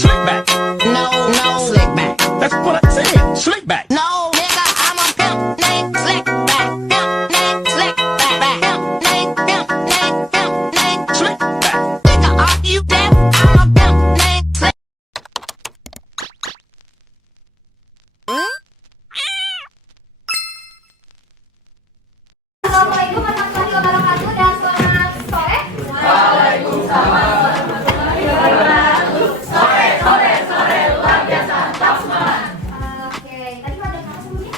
Slick back. No, slick back. That's what I said. Slick back. No, nigga, I'm a pimp named Slick back. Pimp named Slick back. Pimp named Slick back. Nigga, are you deaf? I'm a pimp named Slick. Assalamualaikum warahmatullahi wabarakatuh dan selamat sore. Waalaikumsalam. Sore luar biasa. Tetap semangat. Oke, tadi ada apa sebelumnya?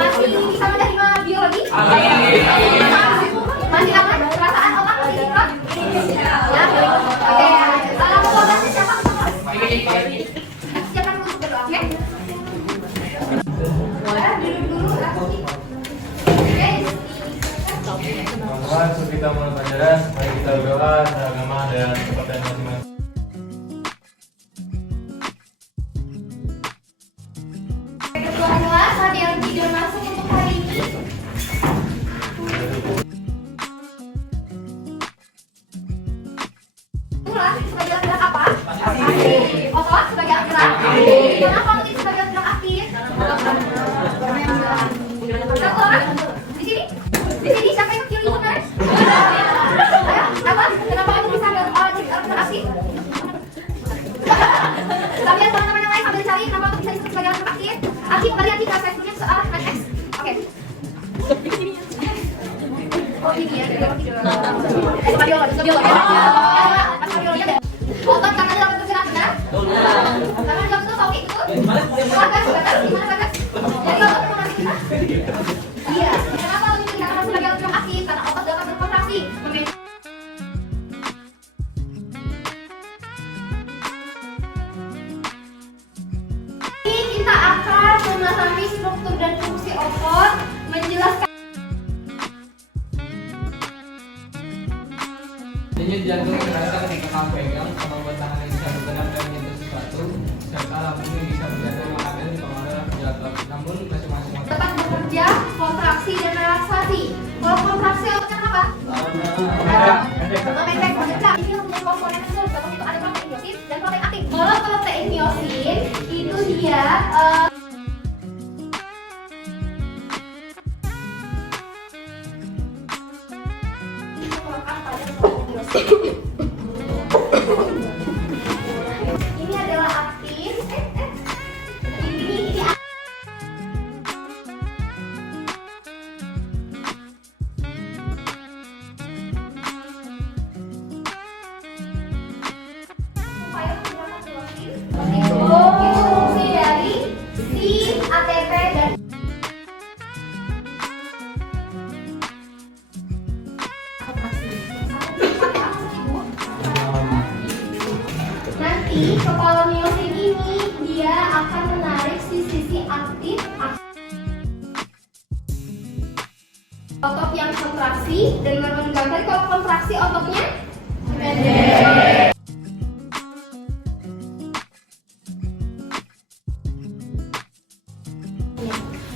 Masih bisa menerima biologi? Masih aman? Perasaan otak masih hijau? Ya, oke. Mau bahasnya siapa? Siapa dulu berdoa, oke? Duduk dulu, Mohon sebelum kita mulai pelajaran, mari kita berdoa secara agama dan kepercayaan masing-masing. Ketua ada yang tidur masuk untuk hari ini. Tulang sebagai gerak apa? Otot sebagai gerak. Kenapa mungkin sebagai gerak aktif? Di sini? Di sini siapa yang kiri kemarin? Apa? Kenapa kamu bisa gerak aktif? Kita lihat teman-teman yang lain sambil dicari kenapa untuk bisa disebut sebagai gerak aktif. Aktif kali aktif bahasa Indonesia soal X. Oke. Oh ini ya, otot tangan dalam bentuk gerak benar? Tangan dalam bentuk sawi itu? Bagas, gimana Bagas? Jadi otot mau ngasih kita? Iya. Kenapa lebih dikatakan sebagai gerak aktif? Karena otot dapat berkontraksi. Ini kita akan memahami struktur dan fungsi otot, menjelaskan Denyut jantung terasa ketika kamu pegang, kemampuan tangan yang bisa bergerak dan menyentuh sesuatu, serta lambung bisa bergerak menghadir di pengaruh penjelasan. Namun masing-masing otot dapat bekerja kontraksi dan relaksasi. Kalau kontraksi ototnya apa? Pendek, bergerak. Ini mempunyai komponen kecil, seperti itu ada protein miosin dan protein aktif. Kalau protein miosin itu dia ini adalah aktif. Ini supaya menggunakan miosin. Itu fungsi dari si ATP dan nanti kepala miosin ini dia akan menarik sisi aktif otot yang kontraksi dan menunjukkan tadi kalau kontraksi ototnya pendek.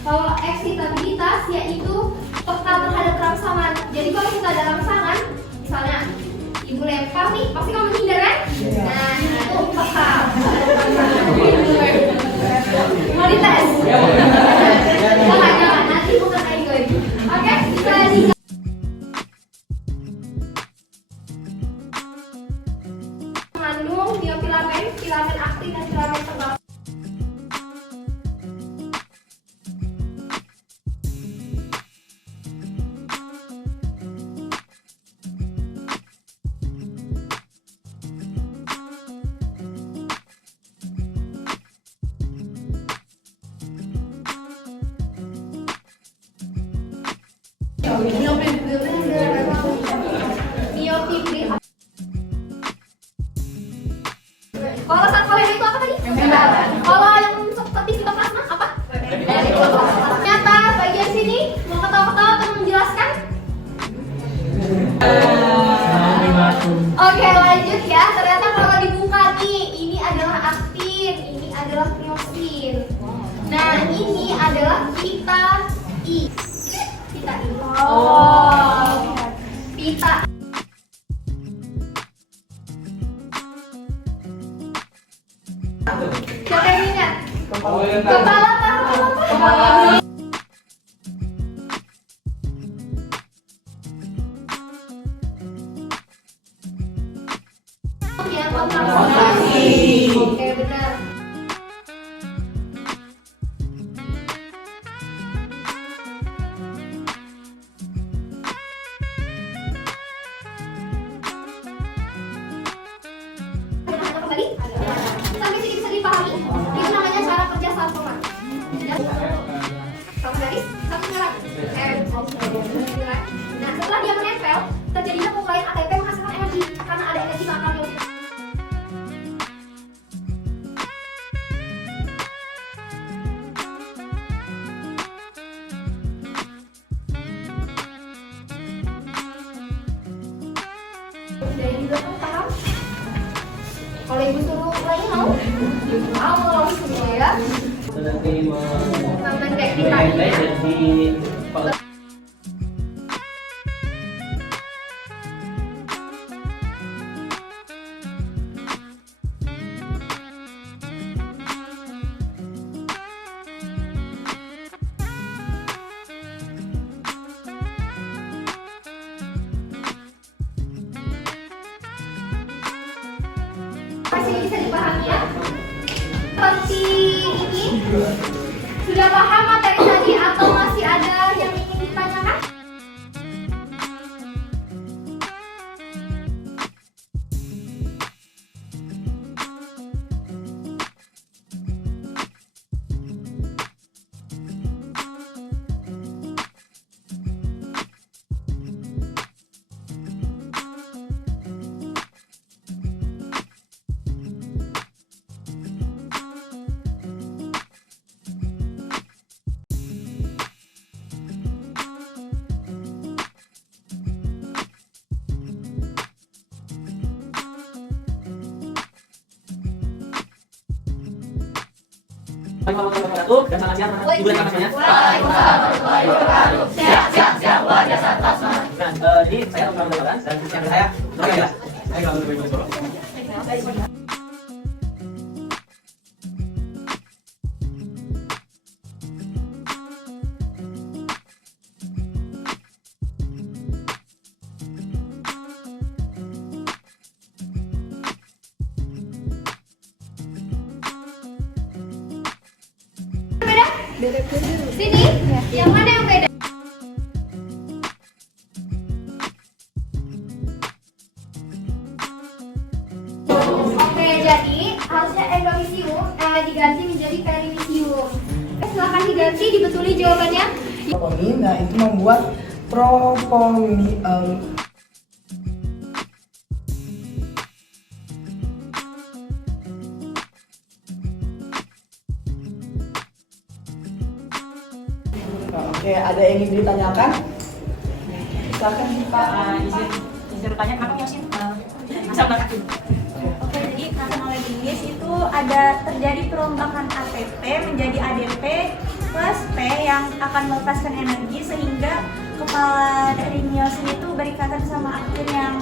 Kalau eksitabilitas yaitu peka terhadap rangsangan. Jadi kalau kita ada rangsangan, misalnya ibu lempar nih, pasti kamu menghindar kan? Nah, itu peka. Mau dites? Jangan, nanti bukan kayak gue. Oke, kita di mengandung miofilamen, filamen aktif dan filamen tebal. Miofibrin. Kalau sarkoida itu apa tadi? Kalau yang seperti sitoplasma apa? Ternyata bagian sini mau ketawa-ketawa atau menjelaskan? Oke, lanjut ya. Ternyata kalau dibuka nih, ini adalah aktin, ini adalah miosin. Nah, ini adalah kita I. Kita I. Oh. Siapa yang ingat? Oh, yang tahu. Kepala tahu. Ya, konsentrasi. Oke, benar. Kembali. Sampai sini bisa dipahami. Itu namanya cara kerja sarkoma. Ya. Sama garis, satu gerak. Nah, setelah dia menempel, terjadinya penguraian ATP menghasilkan energi karena ada energi bakar yang dari di belakang paham? Kalau ibu suruh lagi mau? Mau semua ya. Nanti Sampai teknik highlight tadi. dan di Masih bisa dipahami ya? Seperti ini. Sudah paham materi tadi atau masih ada yang ingin ditanyakan? Assalamualaikum dan salam siapa? Ibu dan kakak semuanya. Siap, wajah satas. Nah, ini saya Om Ramdan dan yang saya Nur Yahya. Saya kalau lebih banyak. Beda? Sini. Yang mana yang beda? Oke, jadi harusnya endomysium diganti menjadi perimysium. Silakan diganti, dibetuli jawabannya. Proponin, nah itu membuat Oke, ada yang ingin ditanyakan? Silakan Pak. Izin bertanya, kenapa Yosin asal bakat ini? Oke, jadi kanalolinis itu ada terjadi perombakan ATP menjadi ADP plus P yang akan melepaskan energi sehingga kepala dari miosin itu berikatan sama aktin yang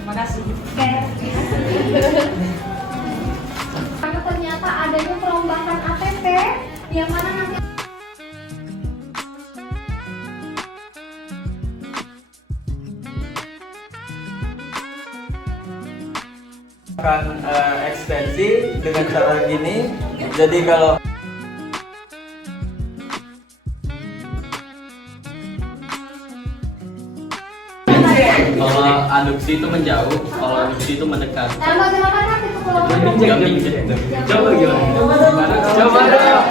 Terima kasih. Oke. Karena ternyata adanya perombakan ATP yang mana nanti akan ekstensi dengan cara gini. Jadi kalau aduksi itu menjauh, kalau aduksi itu mendekat. nama gerakan hati itu kalau Coba gimana? Coba dong.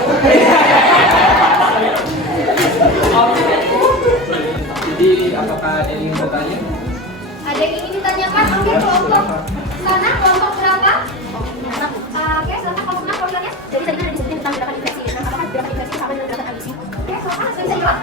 Jadi apakah ada yang ingin bertanya? ada yang ingin ditanyakan? Oke, kelompok sana kelompok berapa? Oke, silakan kelompok mana kelompoknya? jadi tadi ada disebutin tentang gerakan inversi. Nah, apakah gerakan inversi sama dengan gerakan aduksi? Oke, silakan bisa jawab.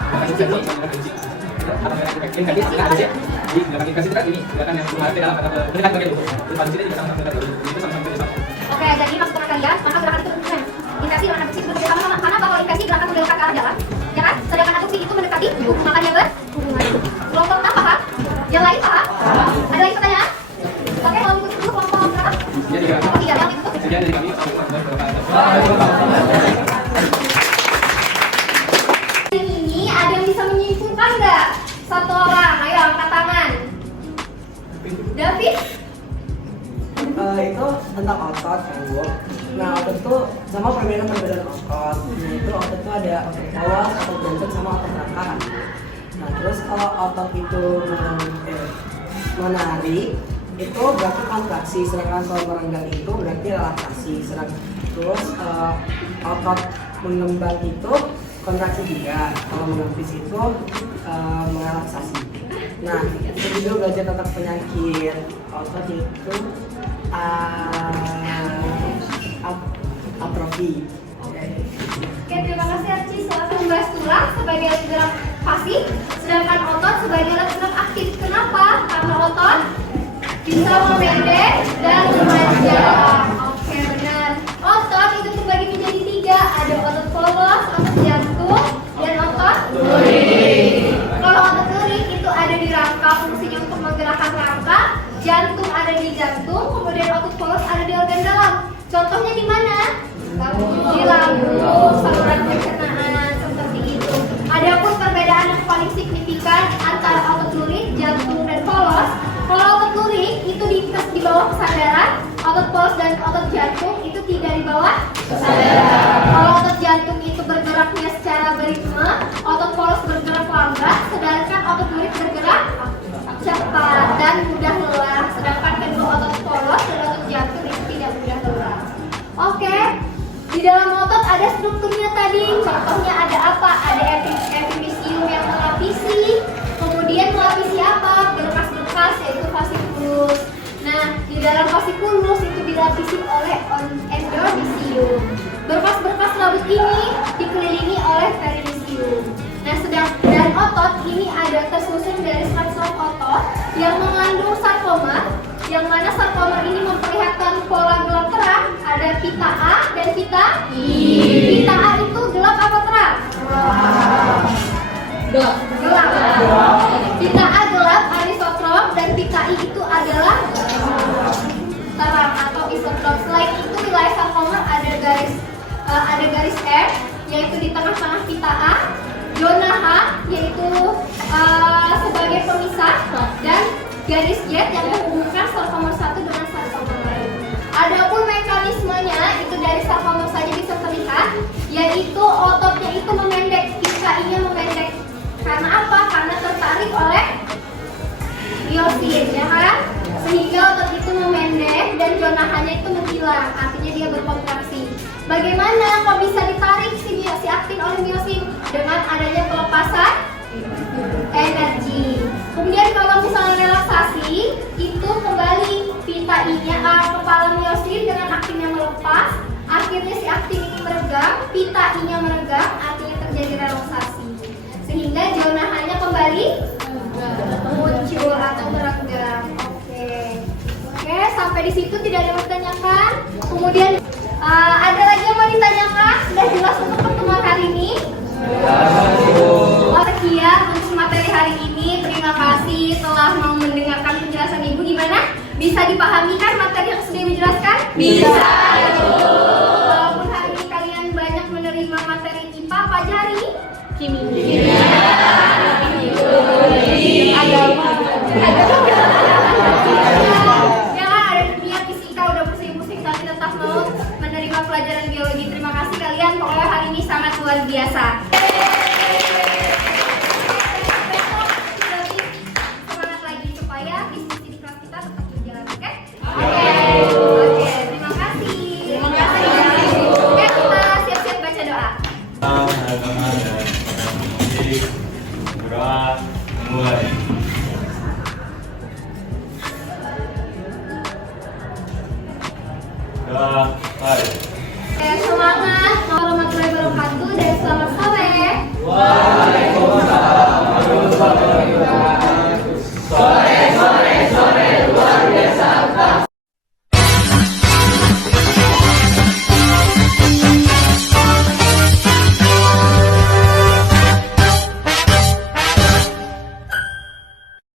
Jadi gerakan inversi itu kan ini gerakan yang berarti dalam kata mendekat bagian itu. Terus pada sini juga sama mendekat itu sama-sama sama. Oke, jadi maksudnya kalian, maka gerakan itu berbeda. Inversi dan aduksi itu berbeda sama karena bahwa inversi gerakan mendekat ke arah jalan, ya kan? Sedangkan adduksi itu mendekati hubungan yang kelompok apa, Pak? Yang lain, Pak? Ada lagi pertanyaan? Oke, kalau mengikuti dulu kelompok berapa? Oh, iya, yang itu. Sekian dari kami. Ini ada yang bisa menyimpulkan nggak? Satu orang, ayo angkat tangan. David? Itu tentang otot kan, Bu. Nah, otot itu sama perbedaan otot. Itu otot itu ada otot bawah, otot jantung sama otot rangka. Nah, terus kalau otot itu menarik, itu berarti kontraksi, sedangkan kalau merenggang itu berarti relaksasi. Terus otot mengembang itu kontraksi juga, kalau menepis itu merelaksasi. Nah, kita juga belajar tentang penyakit otot itu atrofi. Oke, terima kasih Arci. Silakan membahas tulang sebagai alat gerak pasif, sedangkan otot sebagai alat gerak aktif. Kenapa? Karena otot bisa memendek dan memanjang. Oke, benar. Otot itu terbagi menjadi 3. Ada otot polos, otot jantung, dan otot lurik. Kalau otot lurik itu ada di rangka, fungsinya untuk menggerakkan rangka. Jantung ada di jantung, kemudian otot polos ada di organ dalam. Contohnya di mana? Di lambung, saluran pencernaan, seperti itu. Adapun perbedaan yang paling signifikan antara otot lurik, jantung, dan polos. Kalau otot lurik itu di bawah kesadaran, otot polos dan otot jantung itu tidak di bawah kesadaran. Kalau otot jantung itu bergeraknya secara beritme, otot polos bergerak lambat, sedangkan otot lurik bergerak cepat dan mudah lelah. Sedangkan kedua otot polos dan otot jantung itu tidak mudah lelah. Oke, di dalam otot ada strukturnya tadi. Contohnya ada apa? Ada epifisium yang melapisi. Kemudian melapisi apa? Berkas-berkas, yaitu fasciculus. Nah, di dalam fasciculus itu dilapisi oleh endovisium. Berkas-berkas rambut ini dikelilingi oleh perivisium. Nah, dan otot ini ada tersusun dari serat-serat otot yang mengandung sarkoma, yang mana sarkoma ini memperlihatkan pola gelap terang. Ada pita A dan pita I. Pita A itu gelap apa terang? Gelap. Pita A gelap, anisotrom, dan pita I itu adalah terang atau isotrom. Selain itu wilayah sarkoma ada garis R, yaitu di tengah-tengah pita A. Zona H yaitu sebagai pemisah, dan garis Z yang menghubungkan sarkoma 1 dengan sarkoma lain. Adapun mekanismenya itu dari sarkoma saja bisa terlihat, yaitu ototnya itu memendek, PKI-nya memendek. Karena apa? Karena tertarik oleh miosin, ya kan? Sehingga otot itu memendek dan zona H-nya itu menghilang, artinya dia berkontraksi. Bagaimana kok bisa ditarik si aktin oleh miosin? Dengan adanya pelepasan energi. Kemudian kalau misalnya relaksasi, itu kembali pita I-nya kepala miosin dengan aktinnya melepas, akhirnya si aktin ini meregang, pita I-nya meregang, artinya terjadi relaksasi. Sehingga zona H-nya kembali muncul atau meregang. Oke, sampai di situ tidak ada yang ditanyakan. Kemudian ada lagi yang mau ditanyakan? Sudah jelas untuk pertemuan hari ini? Sekian untuk materi hari ini. Terima kasih telah mau mendengarkan penjelasan Ibu. Gimana? Bisa dipahami kan materi yang sudah dijelaskan? Bisa. Walaupun hari ini kalian banyak menerima materi IPA, apa aja hari ini? Kimia. Agama. Ya kan, ada kimia, fisika, udah pusing-pusing, tapi tetap mau menerima pelajaran biologi. Terima kasih kalian. Pokoknya hari ini sangat luar biasa. Semangat lagi supaya diskusi di kelas kita tetap berjalan, oke? Oke, terima kasih. Oke, kita siap-siap baca doa. Berdoa mulai.